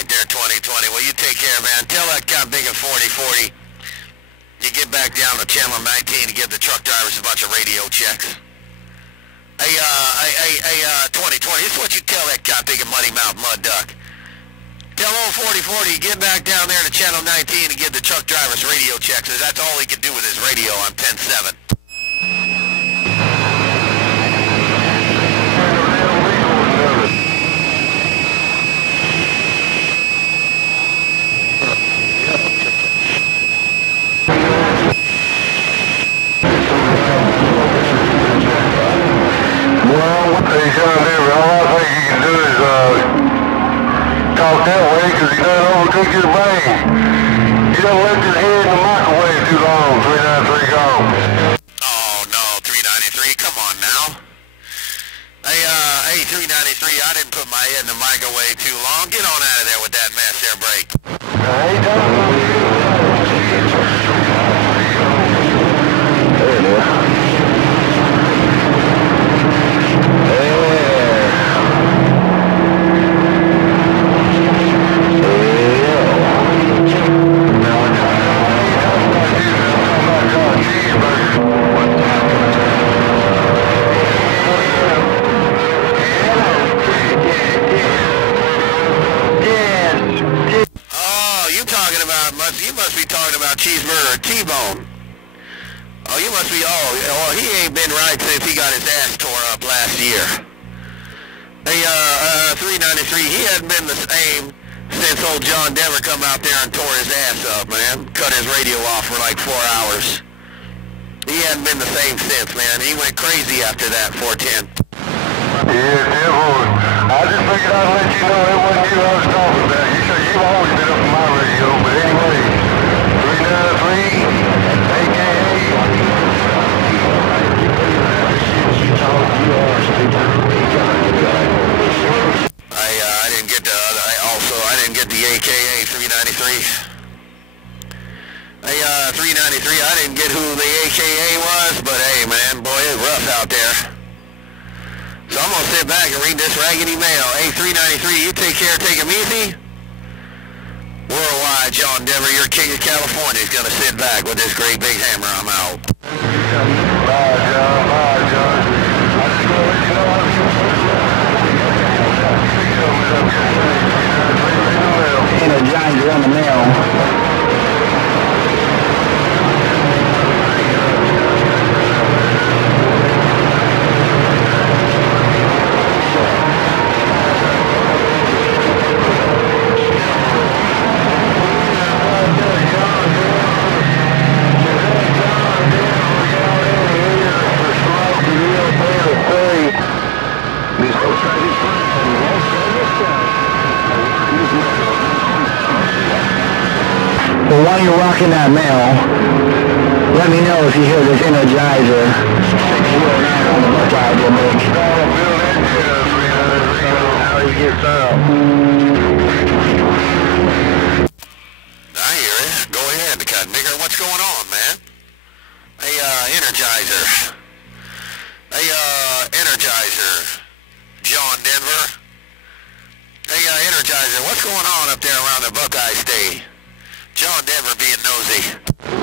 right there, 2020. Well, you take care, man. Tell that cop big at 4040. You get back down to channel 19 to give the truck drivers a bunch of radio checks. Hey, 2020, this is what you tell that cop big at Muddy Mouth Mud Duck. Tell old 4040 get back down there to channel 19 to give the truck drivers radio checks, because that's all he can do with his radio on 10-7. Hey, John Denver, all I think you can do is talk that way because he doesn't overcook his brain. He don't left his head in the microwave too long, 393 gone. Oh, no, 393, come on now. Hey, 393, I didn't put my head in the microwave too long. Get on out of there with that mess there, break. Hey, John. There it is. You must be talking about cheeseburger or T-bone. Oh, you must be, well, he ain't been right since he got his ass tore up last year. Hey, 393, he hadn't been the same since old John Denver come out there and tore his ass up, man. Cut his radio off for like 4 hours. He hadn't been the same since, man. He went crazy after that 410. Yeah, definitely. I just figured I'd let you know it wasn't you I was talking about. You said you've always been up on my radio, but anyway, 393, AKA. I didn't get the I didn't get the AKA 393. Hey, 393, I didn't get who the AKA was, but hey, man, boy, it's rough out there. So I'm going to sit back and read this raggedy mail. Hey, 393, you take care, take him easy. Worldwide, John Denver, your king of California, is going to sit back with this great big hammer. I'm out. Bye, John. Bye, John. I just want to let you know I'm Energizer on the mail. Well, while you're rocking that mail, let me know if you hear this Energizer. On the Buckeye, how he gets up. I hear it. Go ahead, cut nigger. What's going on, man? Hey, Energizer. Hey, Energizer. John Denver. Hey, Energizer. What's going on up there around the Buckeye State? John Denver being nosy. Hey,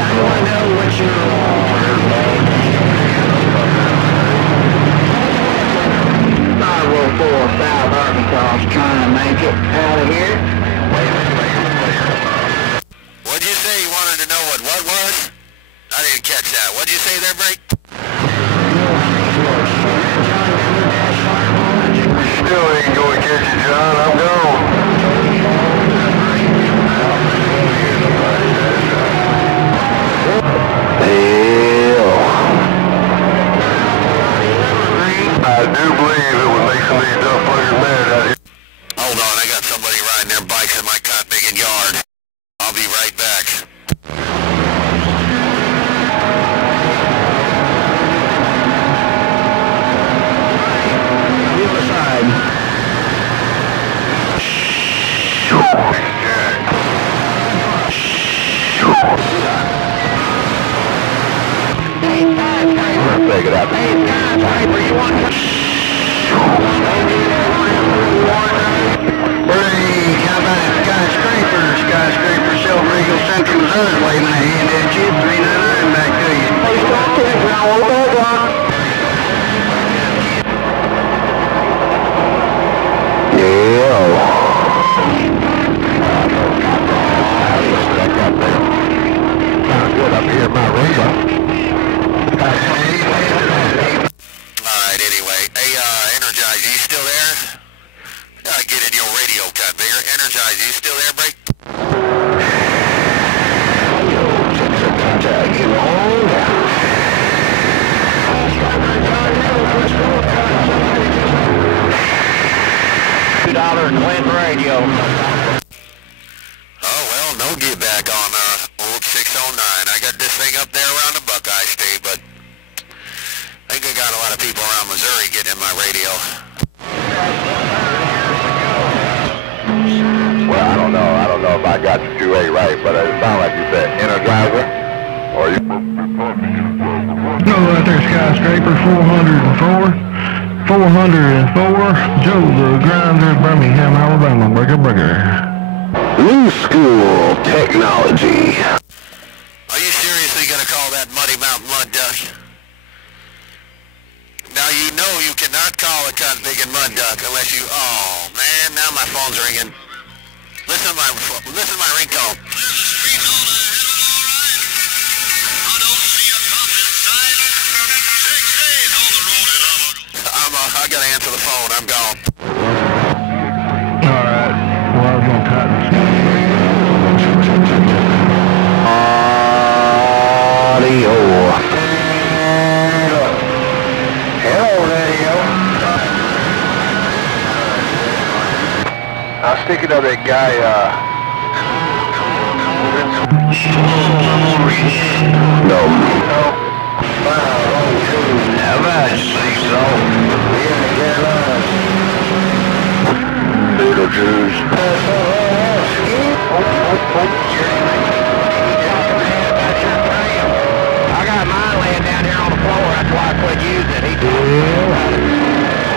I want to know what you're 504 South Arkansas, trying to make it out of here. What'd you say? You wanted to know what was? I didn't catch that. What'd you say there, Break? Still ain't going to catch you, John. I'm gone. I do believe it would make some of these dumb fuckers mad out here. Hold on, I got somebody riding their bikes in my cot digging yard. I'll be right back. The other side. Take it out. Hey, skyscraper, you want to... apologize. Are you still there, Break? $2 Clinton Radio. Oh, well, no get back on old 609. I got this thing up there around the Buckeye State, but I think I got a lot of people around Missouri getting in my radio. Well, I don't know if I got the 2A right, but it sounded like you said Energizer, or you... No, right there, Skyscraper, 404. 404, Joe the Grinder, Birmingham, Alabama, burger. New school technology. Are you seriously going to call that Muddy Mountain Mud Duck? Now, you know you cannot call a cunt picking mud duck unless you... Oh, man, now my phone's ringing. Listen to my ringtone. I gotta answer the phone. I'm gone. Alright, well, I was gonna cut this. Audio. Hello, radio. I was thinking of that guy, No. How about you say so? Little Jews. I got mine laying down here on the floor. That's why I quit using it.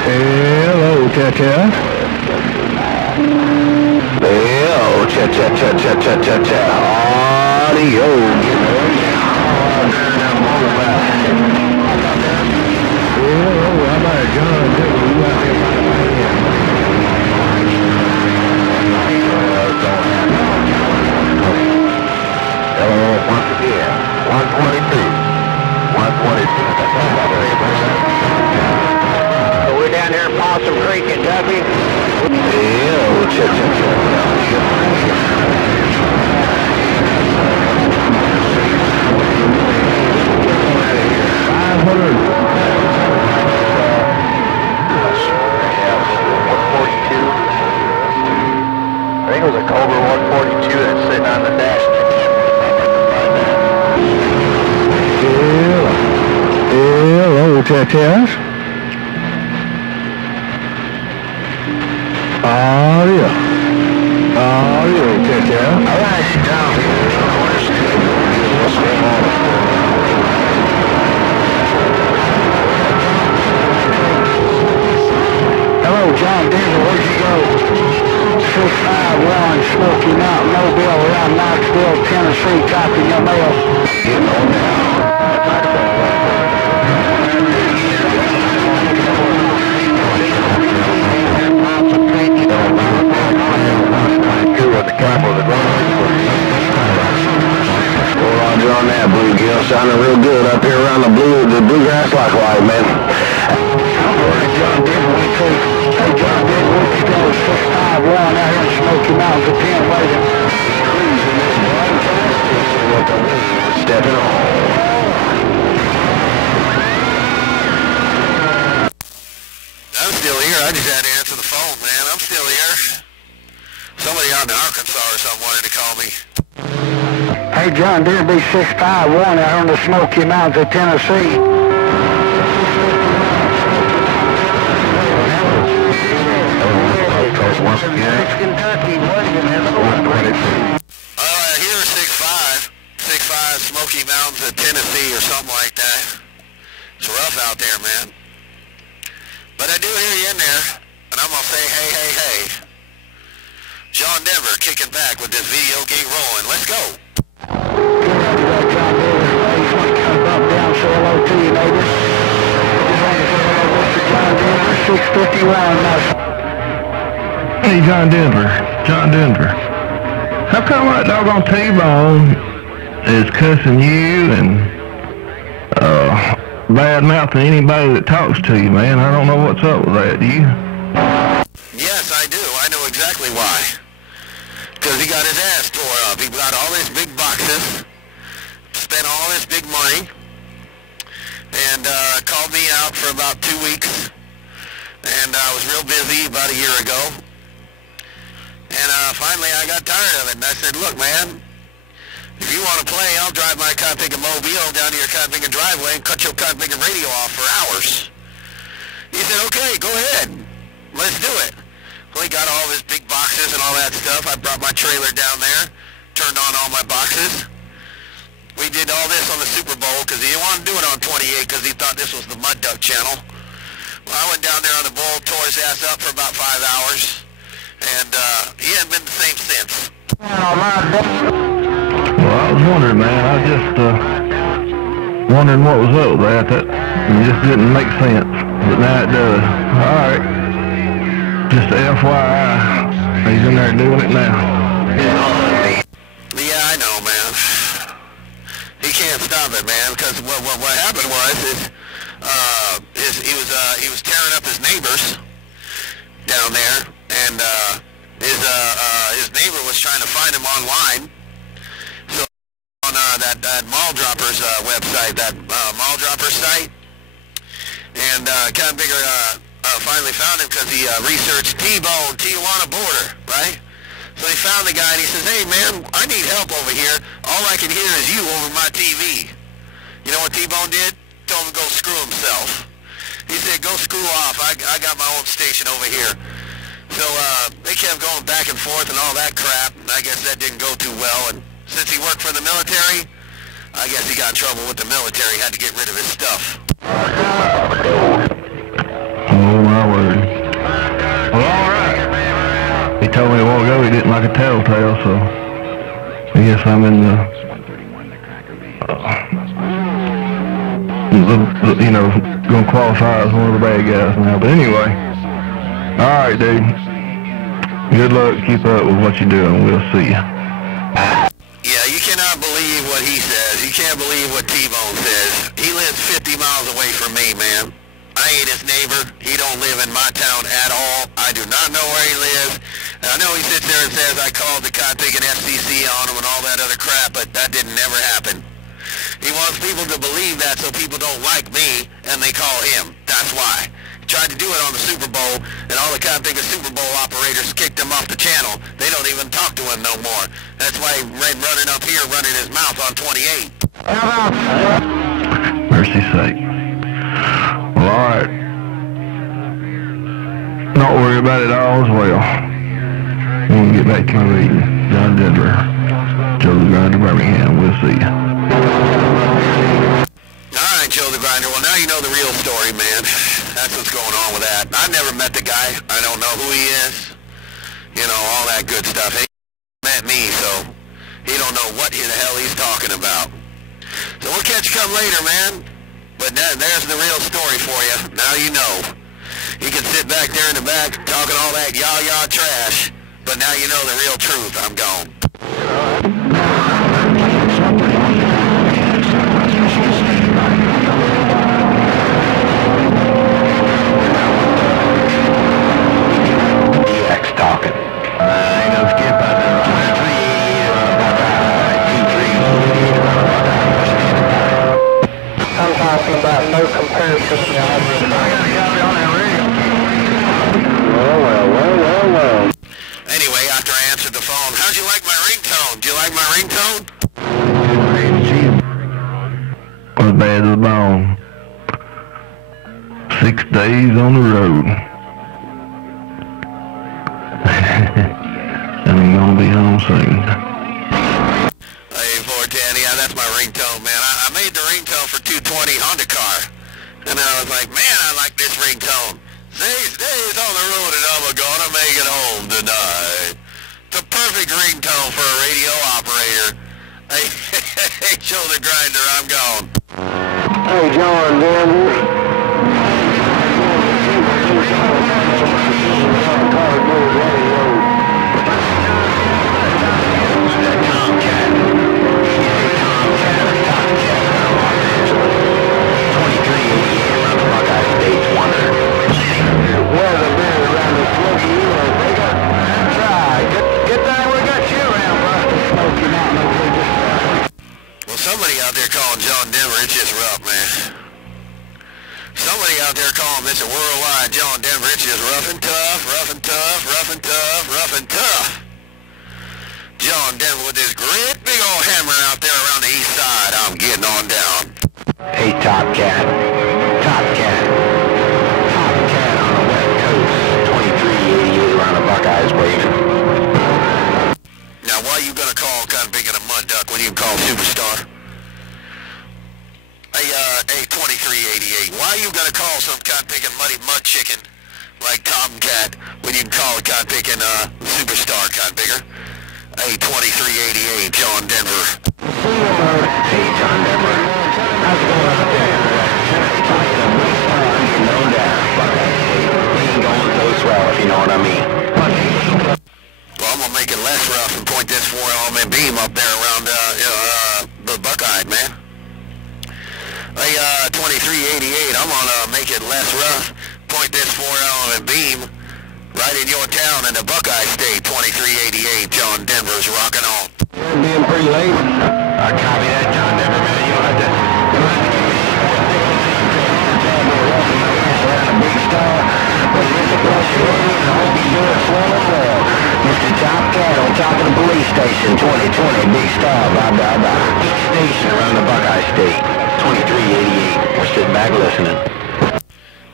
Hello, Tata. Hello, cha-cha-cha-cha-cha-cha-cha. Audio. John, Hello, once again, 122. 122. So we're down here in Possum Creek, Kentucky. Yeah, I think it was a Cobra 142 that's sitting on the dash. hello, Tatas. Audio, Tatas. All right, down here. What's going on? Hello, John Denver. Where'd you go? 651 Smoky Mountain, Mobile, around Knoxville, Tennessee, copy your mail. Get on down. Roger on that, bluegill. Sounding real good up here around the bluegrass likewise, man. John Denver, hey, John Denver, what's going 651 out here in Smoky Mountains at 10 waiting. Stepping on. I'm still here. I just had to answer the phone, man. I'm still here. Somebody out in Arkansas or something wanted to call me. Hey, John, this will be 651 out here in the Smoky Mountains of Tennessee. Kentucky, Here's 6'5", Smoky Mountains of Tennessee or something like that. It's rough out there, man. But I do hear you in there, and I'm gonna say, hey, hey, hey. John Denver kicking back with this video gate rolling. Let's go. Hey, John Denver. How come that doggone T-Bone is cussing you and bad-mouthing anybody that talks to you, man? I don't know what's up with that, do you? Yes, I do. I know exactly why. because he got his ass tore up. He got all these big boxes, spent all this big money, and called me out for about 2 weeks. And I was real busy about a year ago. And finally I got tired of it. And I said, look, man, if you want to play, I'll drive my cotton-picking mobile down to your cotton-picking driveway and cut your cotton-picking radio off for hours. He said, okay, go ahead. Let's do it. Well, he got all of his big boxes and all that stuff. I brought my trailer down there, turned on all my boxes. We did all this on the Super Bowl because he didn't want to do it on 28 because he thought this was the Mud Duck channel. Well, I went down there on the bull, tore his ass up for about 5 hours, and he hasn't been the same since. Well, I was wondering, man. I just wondering what was up with that. That just didn't make sense, but now it does. All right. Just FYI, he's in there doing it now. Yeah, I know, man. He can't stop it, man, because what happened was he was tearing up his neighbors down there, and his neighbor was trying to find him online. So on that Mall Droppers website, that Mall Droppers site, and Cotton Picker finally found him because he researched T-Bone, Tijuana border, right? So he found the guy and he says, hey man, I need help over here. All I can hear is you over my TV. You know what T-Bone did? Told him to go screw himself. He said, go screw off. I got my own station over here. So they kept going back and forth and all that crap. And I guess that didn't go too well. And since he worked for the military, I guess he got in trouble with the military. Had to get rid of his stuff. Oh my word. Well, all right. He told me a while ago he didn't like a telltale, so I guess I'm in the you know, gonna qualify as one of the bad guys now. But anyway, all right, dude. Good luck. Keep up with what you're doing. We'll see you. Yeah, you cannot believe what he says. You can't believe what T-Bone says. He lives 50 miles away from me, man. I ain't his neighbor. He don't live in my town at all. I do not know where he lives. And I know he sits there and says I called the cotton-picking FCC on him and all that other crap, but that didn't never happen. He wants people to believe that so people don't like me and they call him. That's why. He tried to do it on the Super Bowl, and all the cotton-picking Super Bowl operators kicked him off the channel. They don't even talk to him no more. That's why he's running up here, running his mouth on 28. Mercy's sake. Well, all right. Don't worry about it all as well. We'll get back to my reading. John Denver, Joe the Grinder, Birmingham. We'll see you. All right, Joe the Grinder. Well, now you know the real story, man. That's what's going on with that. I've never met the guy. I don't know who he is. You know, all that good stuff. He met me, so he don't know what the hell he's talking about. So we'll catch you come later, man. But there's the real story for you. Now you know. He can sit back there in the back talking all that yah-yah trash. But now you know the real truth. I'm gone. Talking. I know skip out there on that I'm talking about no comparison. Well. Anyway, after I answered the phone, how'd you like my ringtone? Do you like my ringtone? As bad as a bone. 6 days on the road. And I'm gonna be home soon. Hey, 410, yeah, that's my ringtone, man. I made the ringtone for 220 Honda car. And I was like, man, I like this ringtone. 6 days on the road and I'm gonna make it home tonight. It's a perfect ringtone for a radio operator. Hey, Joe the Grinder, I'm gone. Hey, John Denver. Get there, we got you. Mr. Worldwide John Denver. It's just rough and tough, rough and tough, rough and tough, rough and tough. John Denver with this great big old hammer out there around the east side. I'm getting on down. Hey, Top Cat. Top Cat. Top Cat on the west coast. 2388 around the Buckeyes waving. Now, why are you going to call kind of big a mud duck when you can call Superstar? Hey, 2388. Why are you going to call some kind of picking muddy mud chicken like Tomcat when you can call a kind of picking Superstar kind of bigger? Hey, 2388, John Denver. Hey, John Denver. How's it going out there? I'm getting on down. He ain't going so swell, if you know what I mean. Well, I'm going to make it less rough and point this 4-element beam up there around the Buckeye, man. Hey, 2388, I'm going to make it less rough, point this 4-element beam right in your town in the Buckeye State. 2388, John Denver's rocking on. You're being pretty late. I copy that, John Denver, man. You'll have to give me around a big star. But it's a question, and I hope you do it swell and well. Mr. Top Cat on top of the police station, 2020, big star, bye. Each station around the Buckeye State, 2388. We're sitting back listening.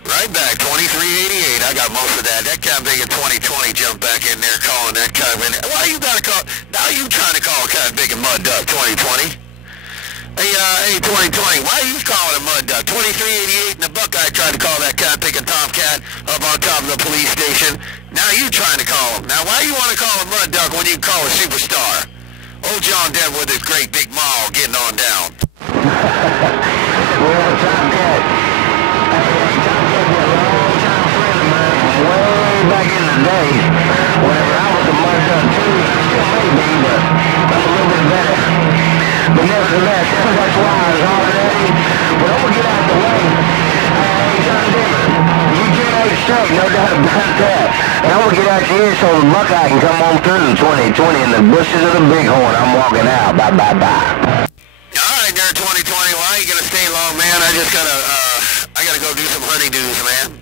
Right back, 2388. I got most of that. That kind of big at 2020 jumped back in there calling that kind of in. Why you got to call? Now you trying to call kind of big a mud duck, 2020. Hey, 2020. Why are you calling a mud duck? 2388 and the Buckeye tried to call that kind of big a Tomcat up on top of the police station. Now you trying to call him. Now why you want to call a mud duck when you can call a Superstar? Old John Denver with his great big maul getting on down. Well, Tomcat. Back in the days, whenever I was a mud duck too, still may be, but I'm a little bit better. But nevertheless, that's why I was already. But I'm gonna get out the way. Hey, John Denver, you generate straight, no doubt about that. And I'm gonna get out here so the Buckeye can come on through 2020 in the bushes of the Bighorn. I'm walking out. Bye. All right, there, 2020. Well, I ain't gonna stay long, man. I just I gotta go do some honeydews, man.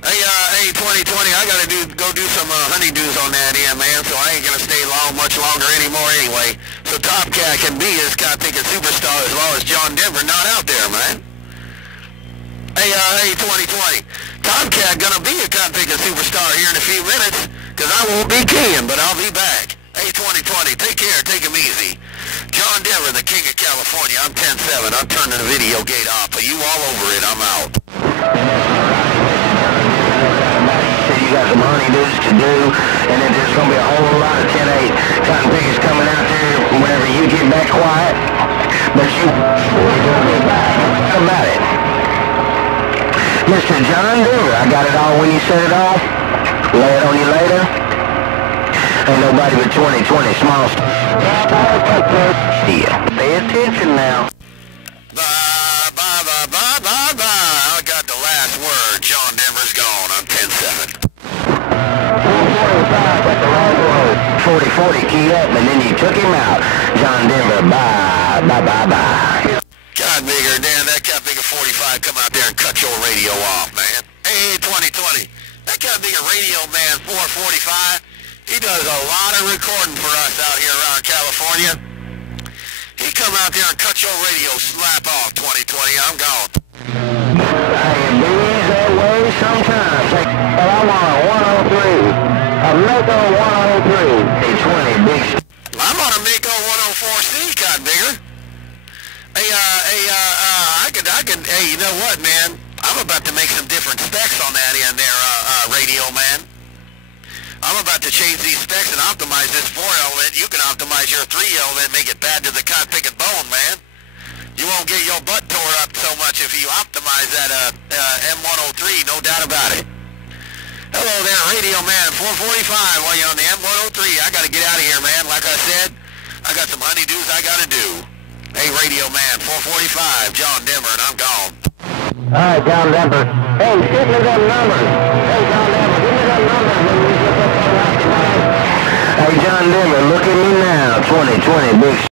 Hey, 2020, I gotta go do some honeydews on that end, man, so I ain't gonna stay much longer anymore anyway. So Tomcat can be his kind of thinking Superstar as long as John Denver not out there, man. Hey, 2020, Tomcat gonna be a kind of thinking Superstar here in a few minutes, because I won't be keying, but I'll be back. Hey, 2020, take care, take him easy. John Denver, the king of California, I'm 10-7, I'm turning the video gate off, but you all over it, I'm out. You got some honeydews to do, and then there's going to be a whole lot of 10-8 cotton pickers coming out there whenever you get back quiet. But you about it. Mr. John Denver, I got it all when you set it off. Lay it on you later. Ain't nobody but 2020 small yeah. Pay attention now. Bye. I got the last word. John Denver's gone. I'm 10-7. 40-40 keyed up, and then you took him out. John Denver, bye. God, bigger, damn, that cat bigger 45 come out there and cut your radio off, man. Hey, 2020, that cat bigger radio man, 445, he does a lot of recording for us out here around California. He come out there and cut your radio slap off, 2020, I'm gone. It bees that way sometimes. Well, I want a 103. A Mako 103. Hey, 20, big. I'm on a Mako 104C, cotton bigger. Hey, hey, you know what, man? I'm about to make some different specs on that end there, radio man. I'm about to change these specs and optimize this 4-element. You can optimize your 3-element, make it bad to the cotton picking bone, man. You won't get your butt tore up so much if you optimize that M103, no doubt about it. Hello there, Radio Man 445 while you're on the M103. I got to get out of here, man. Like I said, I got some honeydews I got to do. Hey, Radio Man 445, John Denver, and I'm gone. All right, John Denver. Hey, give me them numbers. Hey, John Denver, give me them numbers. Hey, John Denver, look at me now. 2020, big